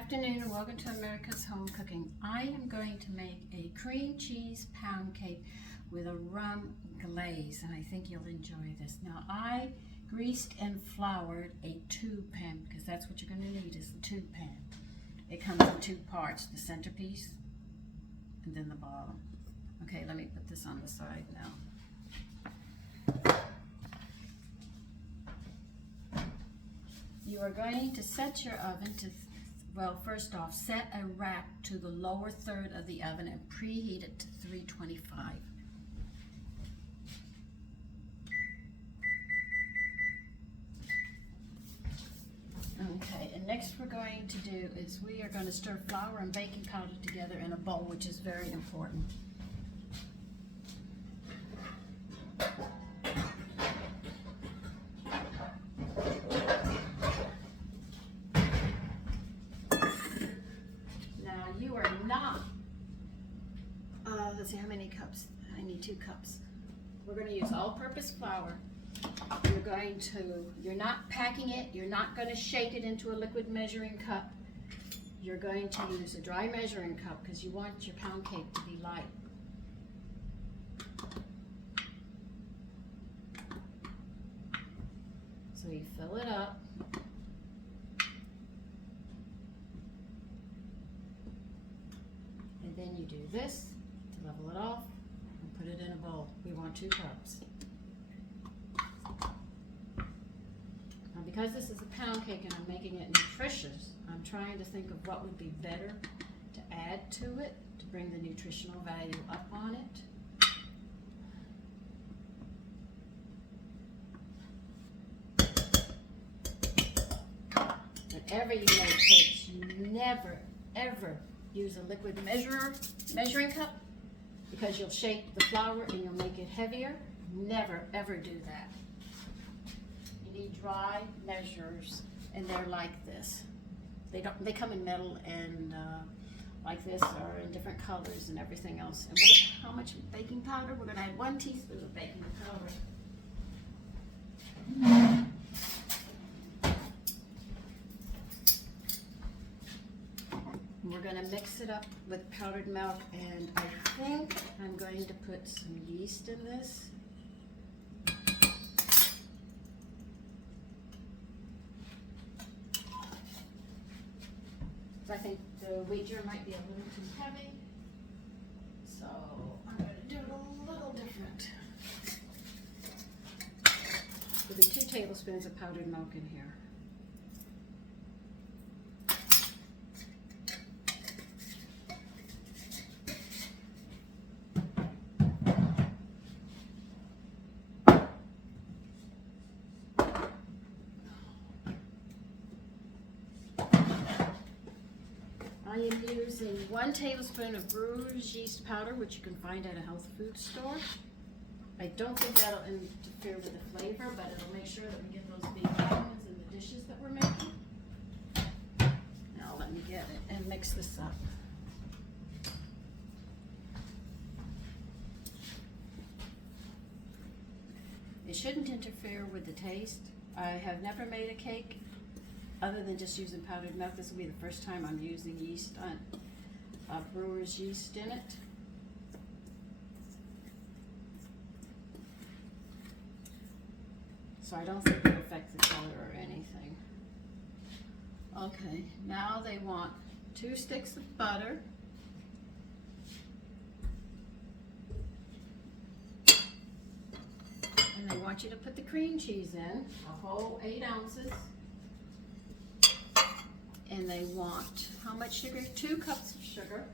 afternoon and welcome to America's Home Cooking. I am going to make a cream cheese pound cake with a rum glaze, and I think you'll enjoy this. Now I greased and floured a tube pan because that's what you're going to need is the tube pan. It comes in two parts, the centerpiece and then the bottom. Okay, let me put this on the side now. You are going to set your oven to, well, first off, set a rack to the lower third of the oven and preheat it to 325. Okay, and next we're going to do is we are going to stir flour and baking powder together in a bowl, which is very important. You are not, let's see how many cups. I need 2 cups. We're going to use all-purpose flour. You're not packing it. You're not going to shake it into a liquid measuring cup. You're going to use a dry measuring cup because you want your pound cake to be light. So you fill it up. And then you do this to level it off and put it in a bowl. We want 2 cups. Now because this is a pound cake and I'm making it nutritious, I'm trying to think of what would be better to add to it to bring the nutritional value up on it. Whenever you make cakes, you never, ever use a liquid measuring cup because you'll shake the flour and you'll make it heavier. Never ever do that. You need dry measures, and they're like this. They come in metal and like this, or in different colors and everything else. And how much baking powder? We're going to add 1 teaspoon of baking powder. We're going to mix it up with powdered milk, and I think I'm going to put some yeast in this. I think the wheat germ might be a little too heavy, so I'm going to do it a little different. There'll be 2 tablespoons of powdered milk in here. I am using 1 tablespoon of brewer's yeast powder, which you can find at a health food store. I don't think that'll interfere with the flavor, but it'll make sure that we get those big diamonds in the dishes that we're making. Now let me get it and mix this up. It shouldn't interfere with the taste. I have never made a cake other than just using powdered milk. This will be the first time I'm using yeast on brewer's yeast in it. So I don't think it will affect the color or anything. Okay, now they want 2 sticks of butter. And they want you to put the cream cheese in, a whole 8 ounces. And they want, how much sugar? 2 cups of sugar.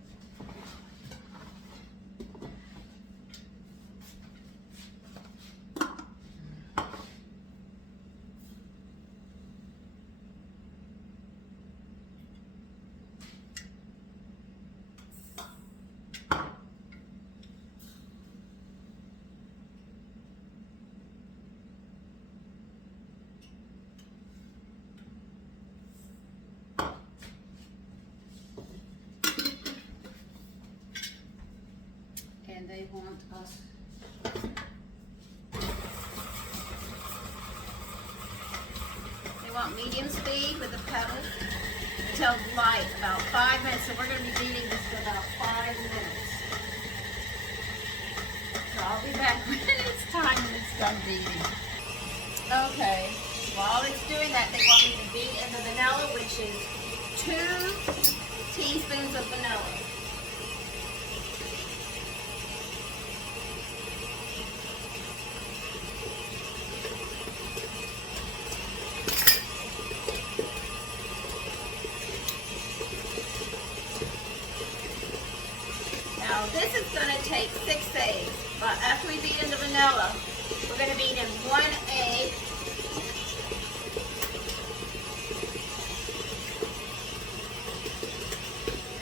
And they want us medium speed with the pedal. until light, about 5 minutes. So we're going to be beating this for about 5 minutes. So I'll be back when it's time when it's done beating. Okay, while it's doing that, they want me to beat in the vanilla, which is 2 teaspoons of vanilla. Now this is going to take 6 eggs, but after we beat in the vanilla, we're going to beat in 1 egg.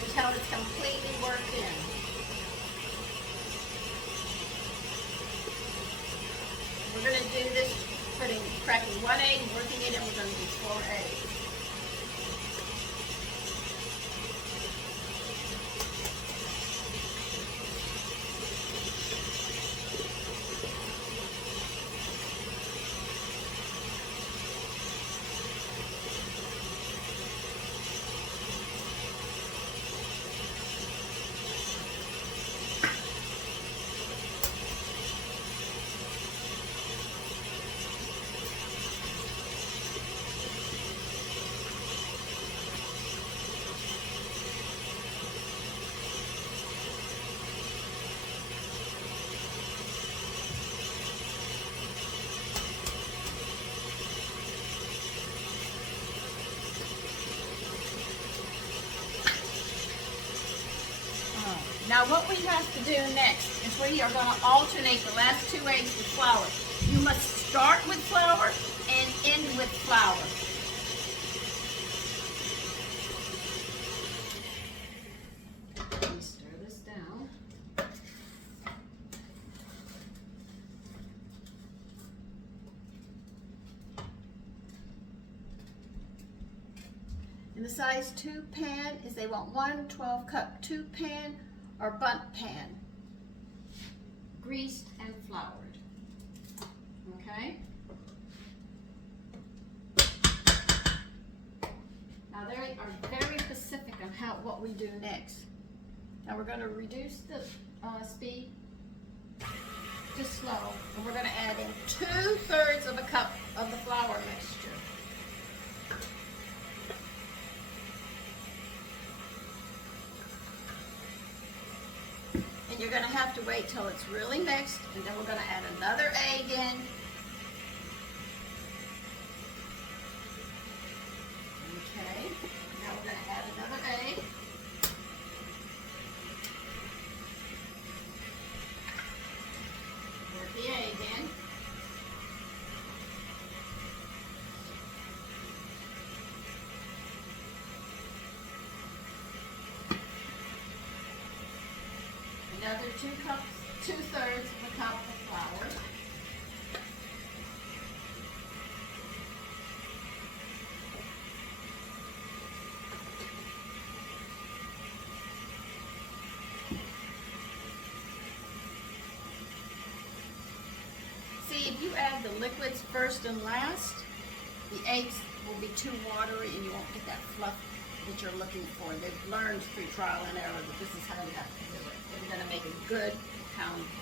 Until it's completely worked in. We're going to do this, cracking 1 egg and working it in. We're going to do 4 eggs. Now what we have to do next is we are going to alternate the last 2 eggs with flour. You must start with flour and end with flour. Let me stir this down. In the size 2 pan is they want 1 12-cup 2 pan or bundt pan, greased and floured. Okay? Now they are very specific on what we do next. Now we're going to reduce the speed to slow, and we're going to add in 2/3 of a cup of the flour mixture. And you're going to have to wait till it's really mixed, and then we're going to add another egg in. Okay, now we're going to add another egg. Work the egg in. Another 2/3 of a cup of flour. See, if you add the liquids first and last, the eggs will be too watery and you won't get that fluff that you're looking for. They've learned through trial and error that this is how you have to do it. If you're going to make a good pound cake.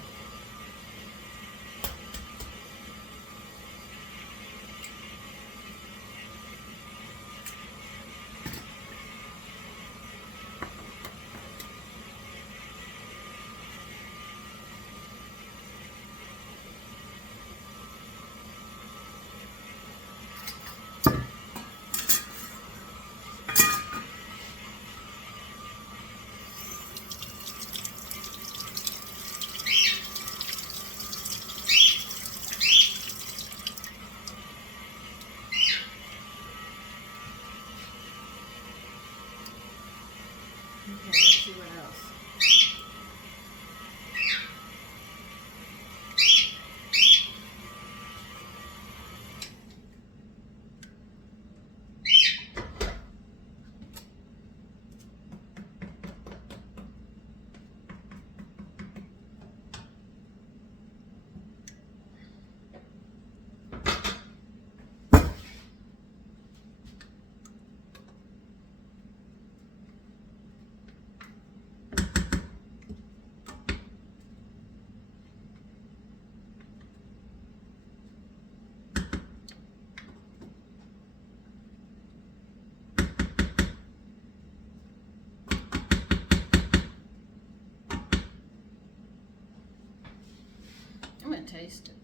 Okay, let's see what else. taste it.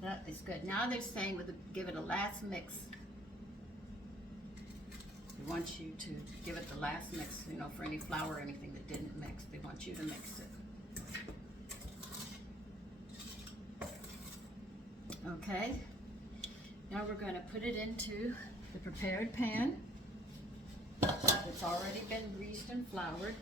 That is good. Now they're saying give it a last mix. They want you to give it the last mix, you know, for any flour or anything that didn't mix. They want you to mix it. Okay. Now we're going to put it into the prepared pan. It's already been greased and floured.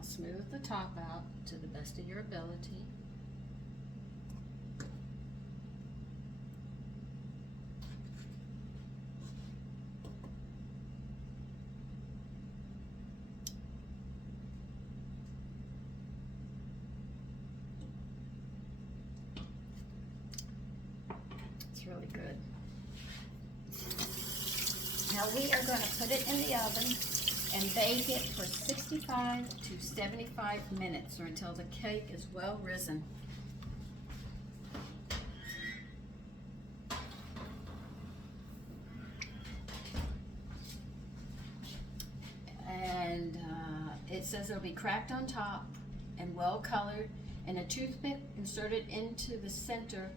Smooth the top out to the best of your ability. It's really good. Now we are going to put it in the oven and bake it for 65 to 75 minutes or until the cake is well risen. And it says it'll be cracked on top and well colored, and a toothpick inserted into the center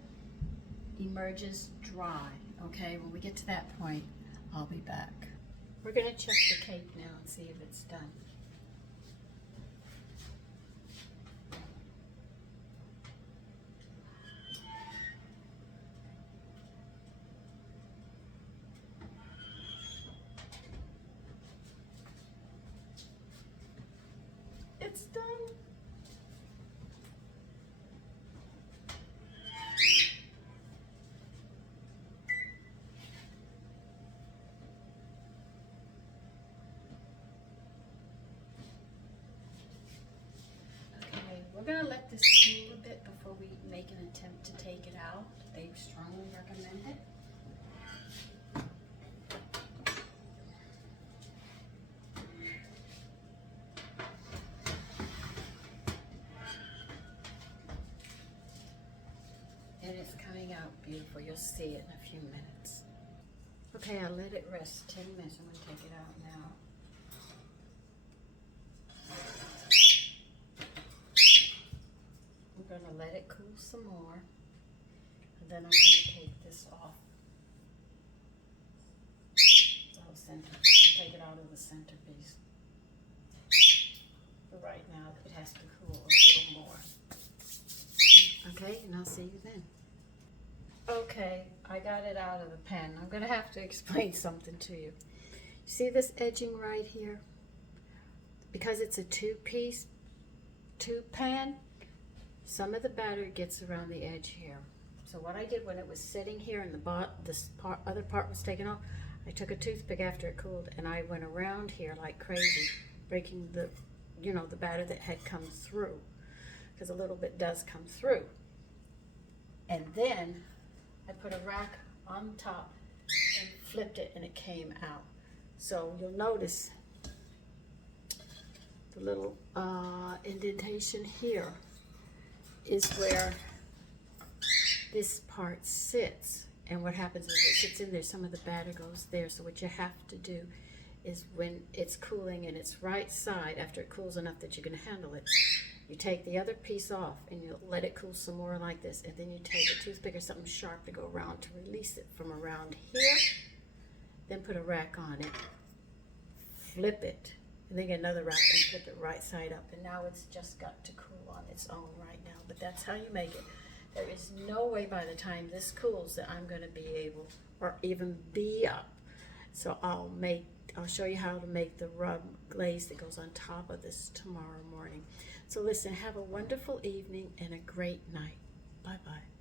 emerges dry. Okay, when we get to that point, I'll be back. We're going to check the cake now and see if it's done. It's done. We're going to let this cool a bit before we make an attempt to take it out. They strongly recommend it. And it's coming out beautiful. You'll see it in a few minutes. Okay, I let it rest 10 minutes. I'm going to take it out now. I'm going to let it cool some more, and then I'm going to take this off the whole center. I'll take it out of the centerpiece. But right now, it has to cool a little more. Okay, and I'll see you then. Okay, I got it out of the pan. I'm going to have to explain something to you. You see this edging right here? Because it's a two-piece tube pan, some of the batter gets around the edge here. So what I did when it was sitting here and other part was taken off, I took a toothpick after it cooled and I went around here like crazy, breaking the, the batter that had come through, because a little bit does come through. And then I put a rack on top and flipped it and it came out. So you'll notice the little indentation here is where this part sits, and what happens is it sits in there, some of the batter goes there. So what you have to do is when it's cooling and it's right side, after it cools enough that you can handle it, you take the other piece off and you let it cool some more like this, and then you take a toothpick or something sharp to go around to release it from around here. Then put a rack on it, flip it, and then get another rack and flip it right side up. And now it's just got to cool on its own right now. But that's how you make it. There is no way by the time this cools that I'm going to be able, or even be up. So I'll show you how to make the rub glaze that goes on top of this tomorrow morning. So listen, have a wonderful evening and a great night. Bye-bye.